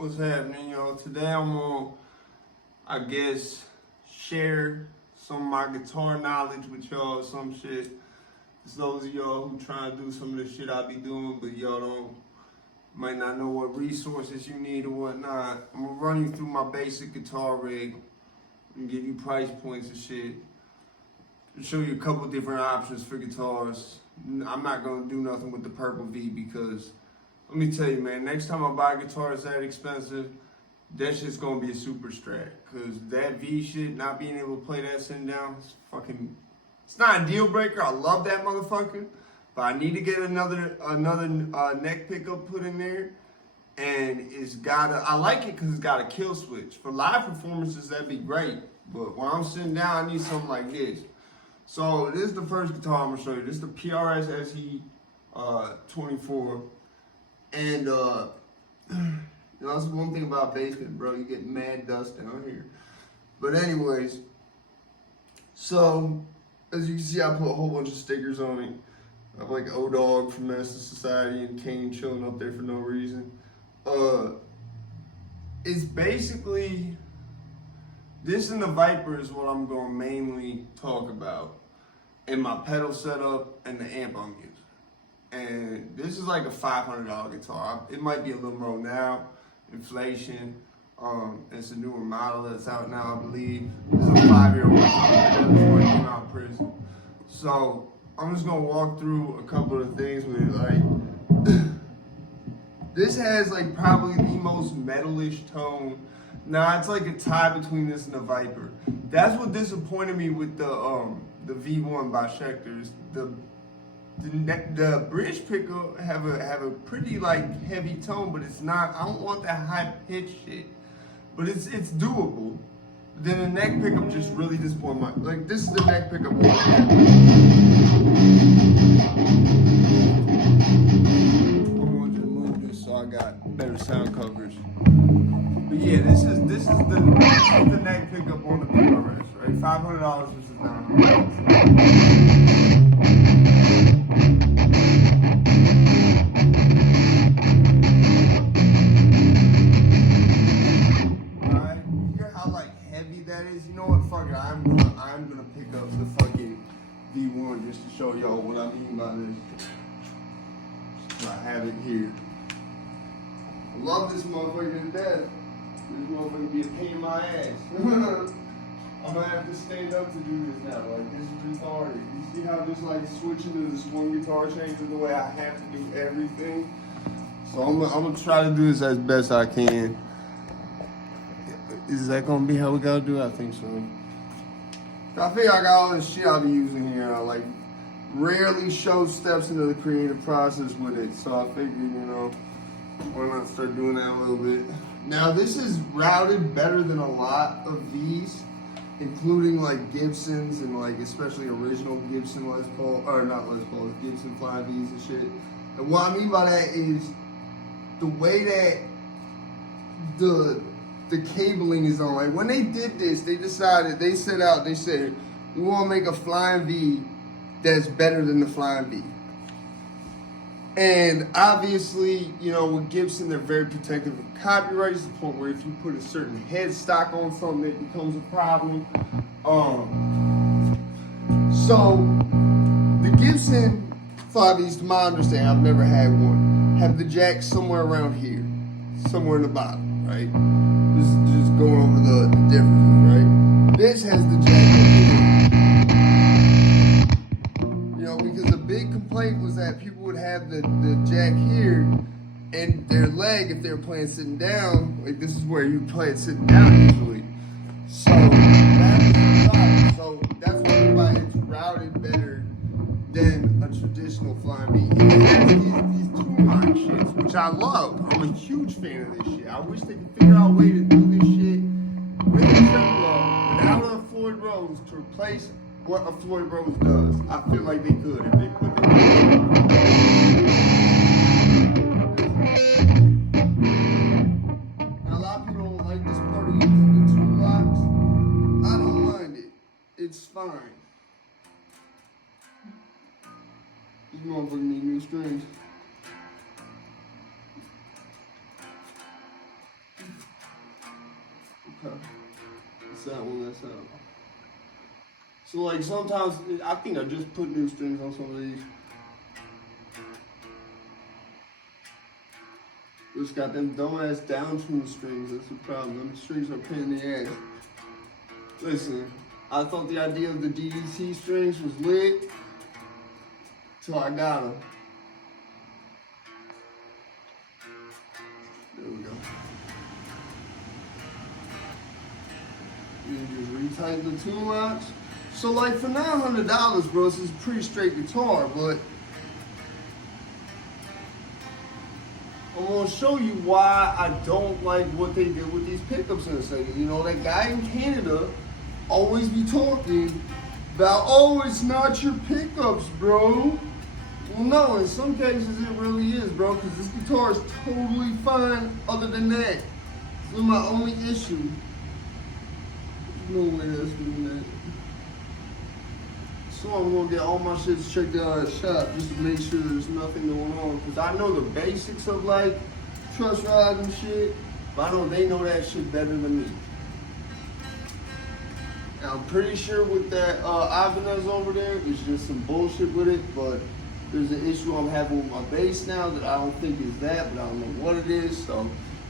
What's happening, y'all? Today I'm gonna, I guess, share some of my guitar knowledge with y'all, some shit. It's those of y'all who trying to do some of the shit I be doing, but y'all might not know what resources you need or whatnot. I'm gonna run you through my basic guitar rig and give you price points and shit. Show you a couple different options for guitars. I'm not gonna do nothing with the Purple V because let me tell you, man, next time I buy a guitar that's that expensive, that shit's gonna be a super strat. Cause that V shit, not being able to play that sitting down, it's not a deal breaker. I love that motherfucker, but I need to get another neck pickup put in there. And I like it because it's got a kill switch. For live performances, that'd be great. But when I'm sitting down, I need something like this. So this is the first guitar I'm gonna show you. This is the PRS SE 24. And that's one thing about basement, bro. You get mad dust down here. But anyways, so as you can see, I put a whole bunch of stickers on it. I have like O-Dog from Master Society and Kane chilling up there for no reason. It's basically this and the Viper is what I'm gonna mainly talk about, and my pedal setup and the amp I'm using. And this is like a $500 guitar. It might be a little more now, inflation. It's a newer model that's out now, I believe. It's a 5-year-old guitar that just came out of prison. So I'm just gonna walk through a couple of things with it. Like, this has like probably the most metalish tone. Now it's like a tie between this and the Viper. That's what disappointed me with the V1 by Schecter. The bridge pickup have a pretty like heavy tone, but it's not. I don't want that high pitch shit, but it's doable. Then the neck pickup just really disappointed me. Like this is the neck pickup. I'm going to move this so I got better sound coverage. But yeah, this is the neck pickup on the PRS, right? $500 versus $900. You know what? Fuck it. I'm gonna pick up the fucking V1 just to show y'all what I mean by this. I have it here. I love this motherfucker to death. This motherfucker be a pain in my ass. I'm gonna have to stand up to do this now. Like this is retarded. You see how just like switching to this one guitar changes the way I have to do everything. So I'm gonna try to do this as best I can. Is that gonna be how we gotta do it? I think so. I think I got all this shit I'll be using here. I like rarely show steps into the creative process with it. So I figured, why not start doing that a little bit. Now this is routed better than a lot of these, including like Gibsons and like especially original Gibson Les Paul, or not Les Paul, Gibson Flying V's and shit. And what I mean by that is the way that the cabling is on. Like when they did this, they said, we want to make a Flying V that's better than the Flying V. And obviously, with Gibson, they're very protective of copyright to the point where if you put a certain headstock on something, it becomes a problem. So the Gibson Flying V's, to my understanding, I've never had one, have the jack somewhere around here, somewhere in the bottom, right? Just going over the differences, right? This has the jack here. Because the big complaint was that people would have the jack here and their leg, if they were playing sitting down, like this is where you play it sitting down usually. So that's the problem. So that's why it's routed better than a traditional Flying V. It has these two-line shits, which I love. I'm a huge fan of this shit. I wish they could figure out a way to do this shit with a tremolo without a Floyd Rose to replace what a Floyd Rose does. I feel like they could if they put it Now, a lot of people don't like this part of using the two locks. I don't mind it. It's fine. These motherfuckers need new strings. Okay. It's that one, that's that one. So like sometimes, I think I just put new strings on some of these. Just got them dumbass down tuned strings, that's the problem. Them strings are a pain in the ass. Listen, I thought the idea of the DDT strings was lit, till I got them. There we go. You just retighten the tune locks. So like for $900, bro, this is a pretty straight guitar, but I'm gonna show you why I don't like what they did with these pickups in a second. You know, that guy in Canada always be talking about, oh, it's not your pickups, bro. Well, no, in some cases it really is, bro, because this guitar is totally fine other than that. This is my only issue. There's no way that's doing that. So I'm gonna get all my shit checked out at the shop just to make sure there's nothing going on. Cause I know the basics of like truss rod and shit, but I know they know that shit better than me. And I'm pretty sure with that Ibanez over there, there's just some bullshit with it, but there's an issue I'm having with my bass now that I don't think is that, but I don't know what it is. So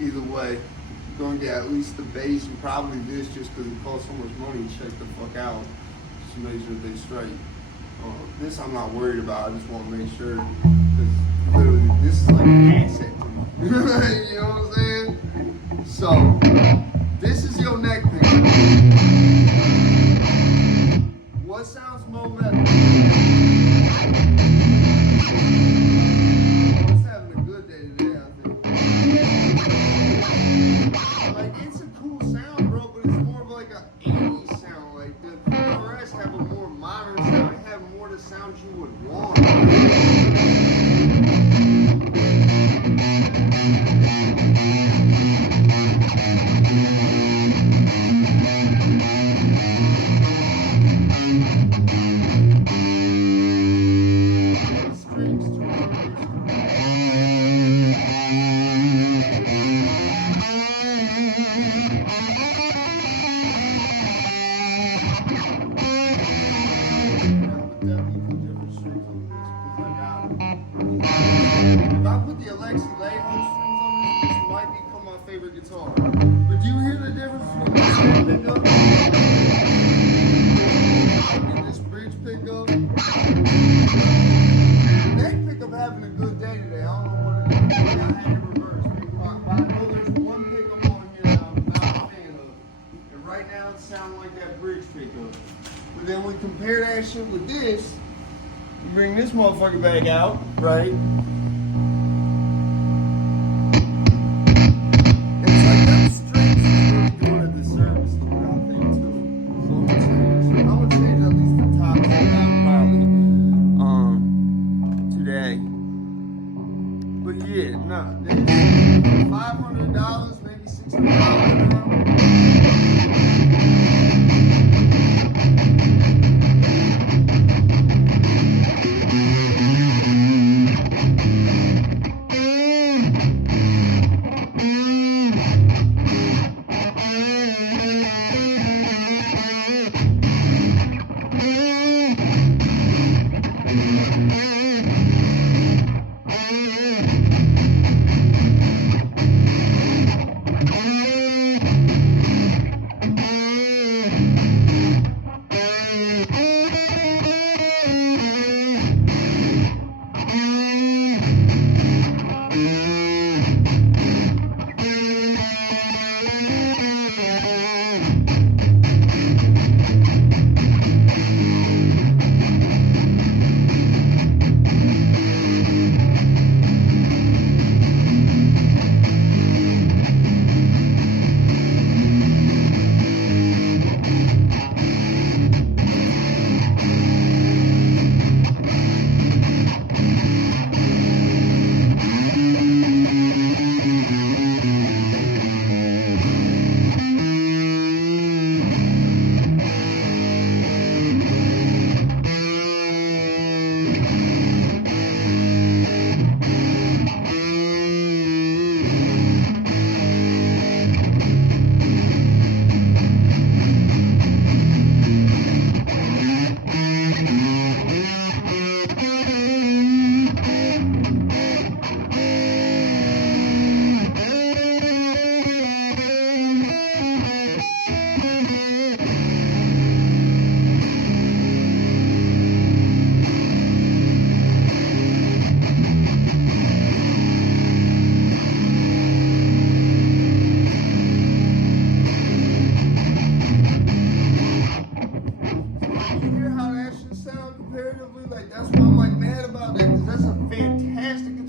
either way, I'm gonna get at least the bass and probably this just cause it costs so much money to check the fuck out. To make sure they straight. This I'm not worried about. I just want to make sure because literally this is like an asset to me. You know what I'm saying? So this is your neck thing. What sounds more metal? It's having a good day today, I think. Like it's a cool sound, bro, but it's more of like a 80s sound. Like the PRS have a more modern sound. They have more the sound you would want. If I put the Alexi Lehman strings on this, this might become my favorite guitar. But do you hear the difference between this neck pickup and this bridge pickup? The neck pickup having a good day today. I don't know what it is. I had it reversed. But I know there's one pickup on here that I'm not a fan of. And right now it sounds like that bridge pickup. But then we compare that shit with this. Bring this motherfucker back out, right? It's like them strings is really doing a disservice to it, I think, too. So I'm gonna change at least the top probably today. But yeah, nah, $500, maybe $600 now.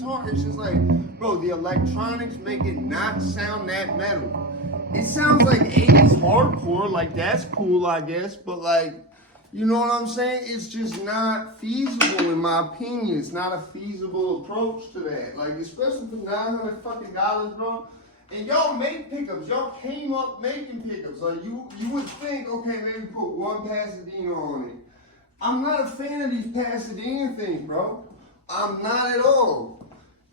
guitar, it's just like, bro, the electronics make it not sound that metal. It sounds like 80s hardcore, like that's cool, I guess, but like, you know what I'm saying? It's just not feasible in my opinion. It's not a feasible approach to that. Like, especially for $900 fucking dollars, bro. And y'all make pickups. Y'all came up making pickups. Like, you would think, okay, maybe put one Pasadena on it. I'm not a fan of these Pasadena things, bro. I'm not at all.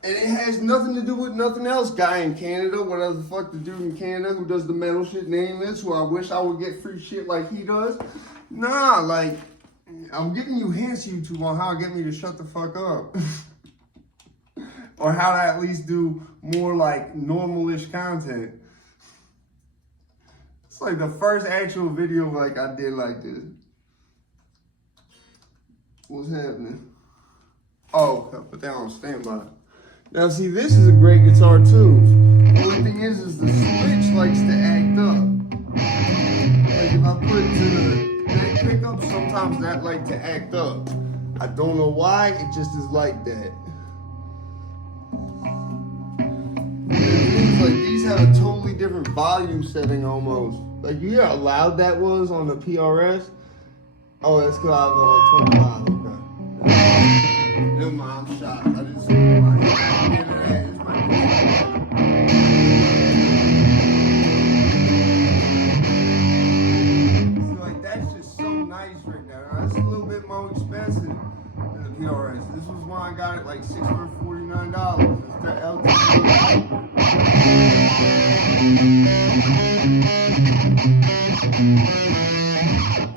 And it has nothing to do with nothing else. Guy in Canada, whatever the fuck the dude in Canada who does the metal shit name is, who I wish I would get free shit like he does. Nah, like, I'm giving you hints, YouTube, on how to get me to shut the fuck up. Or how to at least do more like normal-ish content. It's like the first actual video like I did like this. What's happening? Oh, put that on standby. Now see, this is a great guitar too. The only thing is the switch likes to act up. Like if I put it to the neck pickup, sometimes that like to act up. I don't know why, it just is like that. Like these have a totally different volume setting almost. Like you hear how loud that was on the PRS? Oh, that's because I was on 25, okay. Never mind, I'm shocked. I didn't see my internet. It's my so like that's just so nice right now. That's a little bit more expensive than the PRS. This was when I got it like $649. It's the LT.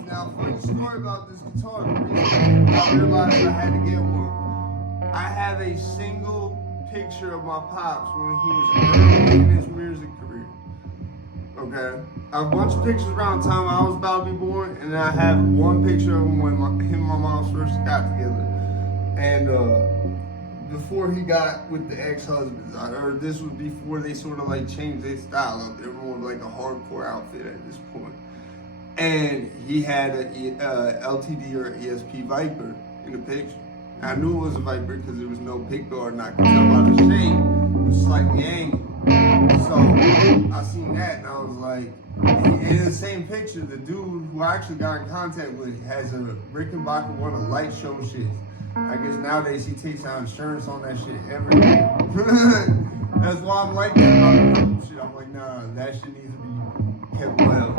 Now, funny story about this guitar. The reason I realized I had to get one. I have a single picture of my pops when he was early in his music career. Okay? I have a bunch of pictures around the time I was about to be born, and I have one picture of him when him and my mom first got together. And before he got with the ex-husbands, I heard this was before they sort of like changed their style up. They were more like a hardcore outfit at this point. And he had a LTD or ESP Viper in the picture. I knew it was a Viper because there was no pick guard, and I could tell by the shape it was slightly angled. So I seen that and I was like, in the same picture, the dude who I actually got in contact with has a Rickenbacker, one of light show shit. I guess nowadays he takes out insurance on that shit every day. That's why I'm like that about the purple shit. I'm like, nah, that shit needs to be kept well.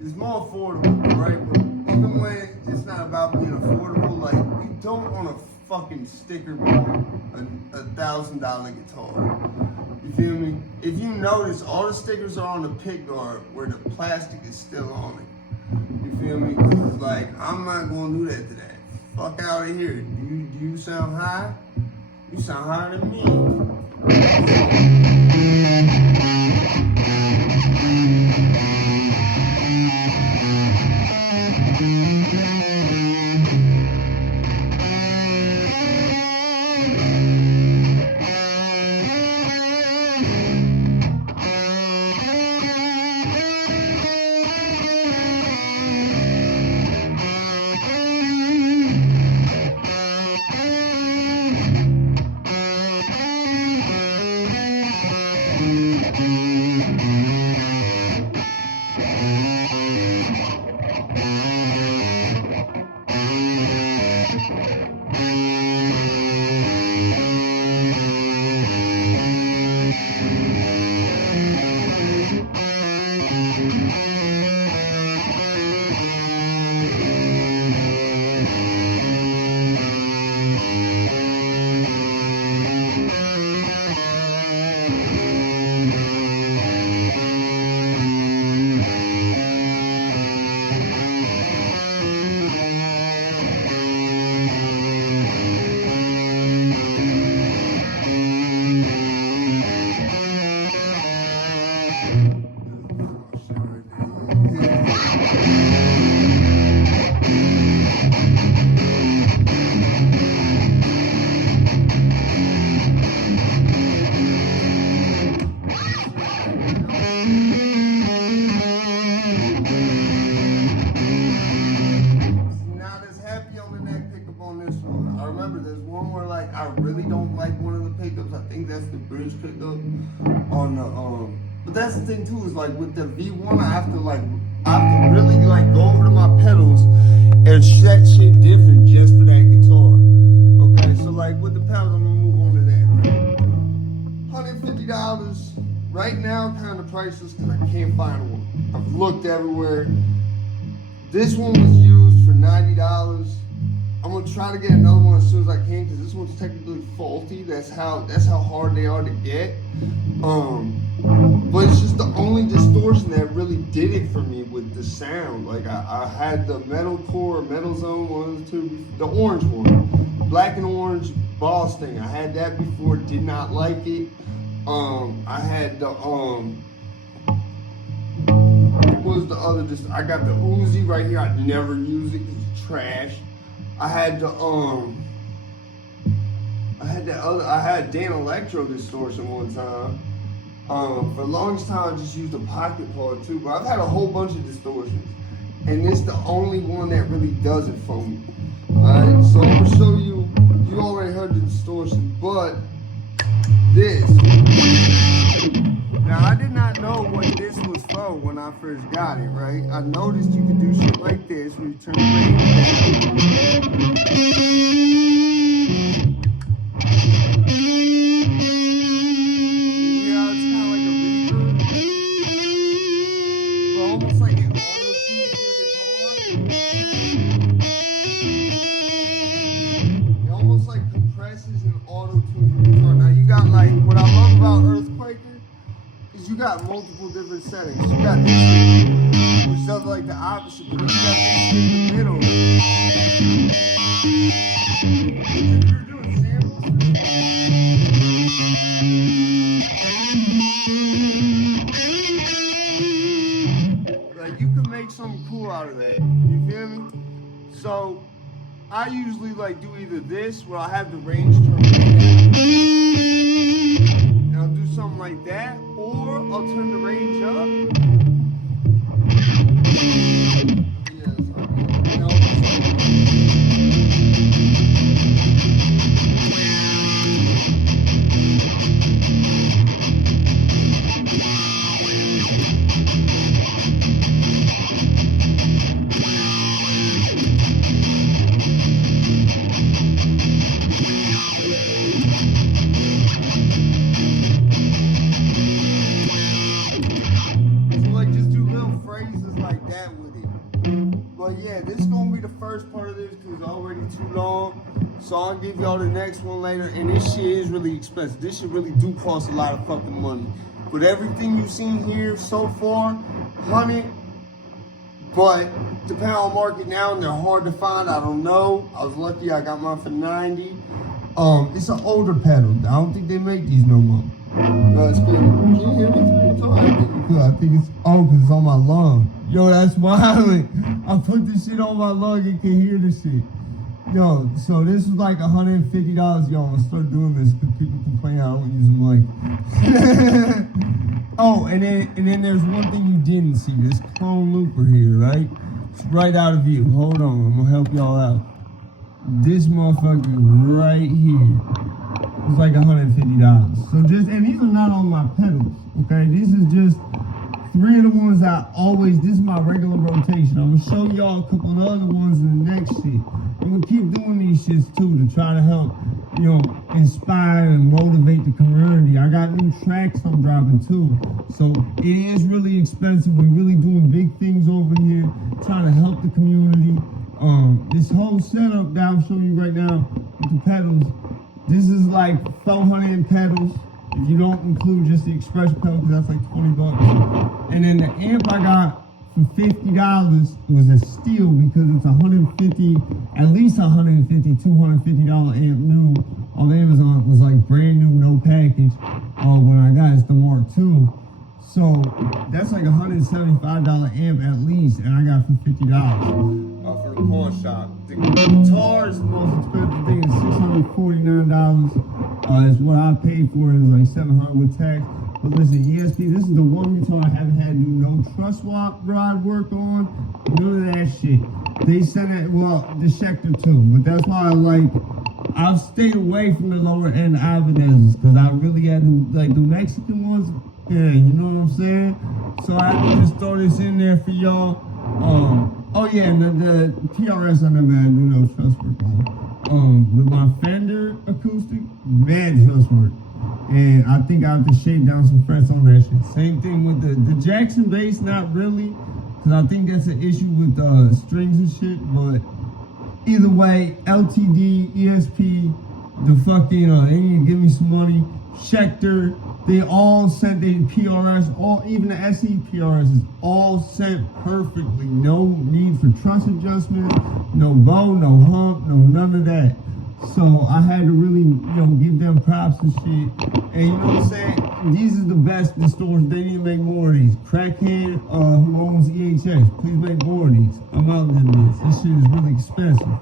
It's more affordable, right? But even when it's not about being affordable, like, we don't want to fucking sticker a $1,000 guitar. You feel me? If you notice, all the stickers are on the pick guard where the plastic is still on it. You feel me? 'Cause it's like, I'm not going to do that to that. Fuck out of here. Do you sound high? You sound higher than me. on the but that's the thing too, is like with the V1 I have to really like go over to my pedals and set shit different just for that guitar. Okay, so like with the pedals, I'm gonna move on to that, right? $150 right now, kind of priceless because I can't find one. I've looked everywhere. This one was used for $90. I'm gonna try to get another one as soon as I can because this one's technically faulty. That's how hard they are to get. But it's just the only distortion that really did it for me with the sound. Like I had the Metalcore, Metal Zone, one of the two, the orange one, black and orange Boss thing. I had that before, did not like it. I had the what was the other? I got the Uzi right here. I never use it. It's trash. I had the I had Dan Electro distortion one time. For the longest time I just used a pocket part too, but I've had a whole bunch of distortions, and it's the only one that really does it for me. Alright, so I'm gonna show you. You already heard the distortion, but this. Now I did not know what this was for when I first got it, right? I noticed you could do shit like this when you turn the range down. You got multiple different settings. You got this, which does like the opposite, but then you got this in the middle. If you're doing samples, like you can make something cool out of that. You feel me? So I usually like do either this, where I have the range turned down, and I'll do something like that. Or I'll turn the range up. So I'll give y'all the next one later, and this shit is really expensive. This shit really do cost a lot of fucking money. But everything you've seen here so far, 100, but depending on market now, and they're hard to find, I don't know. I was lucky I got mine for 90. It's an older pedal. I don't think they make these no more. It's good. Can you hear me through the time? I think it's, because it's on my lung. Yo, that's wild. I put this shit on my lung and can hear this shit. Yo, so this is like $150, y'all. I'm gonna start doing this because people complain I don't use the mic. Oh, and then there's one thing you didn't see. This clone looper here, right? It's right out of view. Hold on, I'm gonna help y'all out. This motherfucker right here is like $150. So and these are not on my pedals, okay? This is just 3 of the ones I always, this is my regular rotation. I'm gonna show y'all a couple of other ones in the next shit. I'm gonna keep doing these shits too to try to help, inspire and motivate the community. I got new tracks I'm dropping too. So it is really expensive. We're really doing big things over here, trying to help the community. This whole setup that I'm showing you right now with the pedals, this is like 400 pedals. If you don't include just the express pedal, because that's like $20. And then the amp I got for $50 was a steal because it's at least $150, $250 amp new on Amazon. It was like brand new, no package. When I got it's the Mark II. So that's like $175 amp at least, and I got for $50 for the pawn shop. The guitar is the most expensive thing. It's $649 is what I paid for. It was like $700 with tax. But listen, ESP, this is the one guitar I haven't had to do no truss rod work on. None of that shit. They sent it, the Schecter too. But that's why I've stayed away from the lower end Ibanez's because I really had to, like the Mexican ones, Yeah, you know what I'm saying? So I had to just throw this in there for y'all. Oh yeah, and the PRS I never had to do no trust work on. With my Fender acoustic, mad trust work. And I think I have to shake down some frets on that shit. Same thing with the Jackson bass, not really, because I think that's an issue with strings and shit. But either way, LTD, ESP, the fucking they need to give me some money. Schecter, they all sent their PRS, all even the SE PRS is all sent perfectly. No need for truss adjustment, no bow, no hump, no none of that. So I had to really, give them props and shit. And you know what I'm saying? These are the best in stores. They need to make more of these. Crackhead, who owns EHX, please make more of these. I'm out in this. This shit is really expensive.